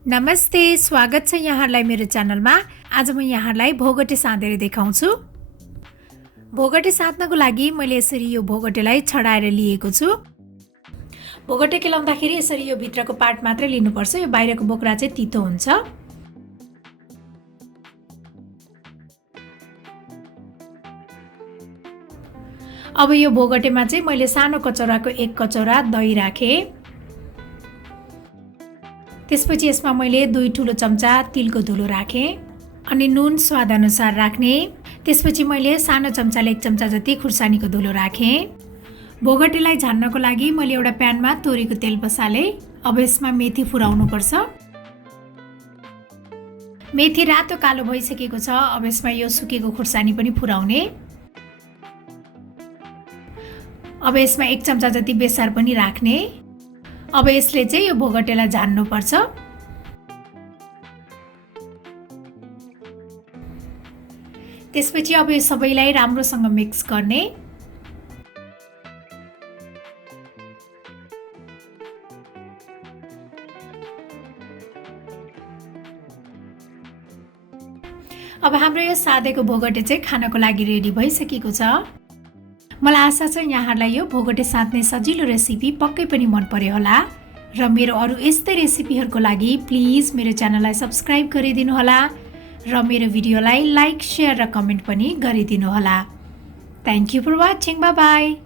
नमस्ते, स्वागत छ यहाँलाई मेरो च्यानलमा। आज म यहाँलाई भोगटे साँधेर देखाउँछु। भोगटे साध्नको लागि मैले यसरी यो भोगटेलाई छडाएर लिएको छु। भोगटे केलाउँदाखेरि यसरी यो भित्रको पार्ट मात्रै लिनुपर्छ, यो बाहिरको बोक्रा चाहिँ तितो हुन्छ। अब यो भोगटेमा चाहिँ मैले सानो कचौराको 1 कचौरा दही राखेँ। त्यसपछि यसमा मैले 2 ठुलो चम्चा तिलको धुलो राखेँ अनि नुन स्वाद अनुसार राख्ने। त्यसपछि मैले सानो चम्चाले 1 चम्चा जति खुर्सानीको धुलो राखेँ। भोगटेलाई झान्नको लागि मैले एउटा प्यानमा तोरीको तेल बसालेँ। अब यसमा मेथी फुराउनु पर्छ। मेथी रातो कालो भइसकेको छ। अब यसमा यो सुकेको खुर्सानी पनि फुराउने। अब यसमा 1 चम्चा जति बेसार पनि राख्ने। अब यसले चाहिँ यो भोगटेलाई झान्नु पर्छ। त्यसपछि अब यो सबैलाई राम्रोसँग मिक्स गर्ने। अब हाम्रो यो सादेको भोगटे चाहिँ खानको लागि रेडी भइसकेको छ। मलाई आशा छ यहाँहरूलाई यो भोगटे साध्ने सजिलो रेसिपी पक्कै पनि मन पर्यो होला र मेरो अरू यस्तै रेसिपीहरूको लागि प्लिज मेरो च्यानललाई सब्स्क्राइब गरिदिनु होला र मेरो भिडियोलाई लाइक, शेयर र कमेन्ट पनि गरिदिनु होला। Thank you for watching. Bye by.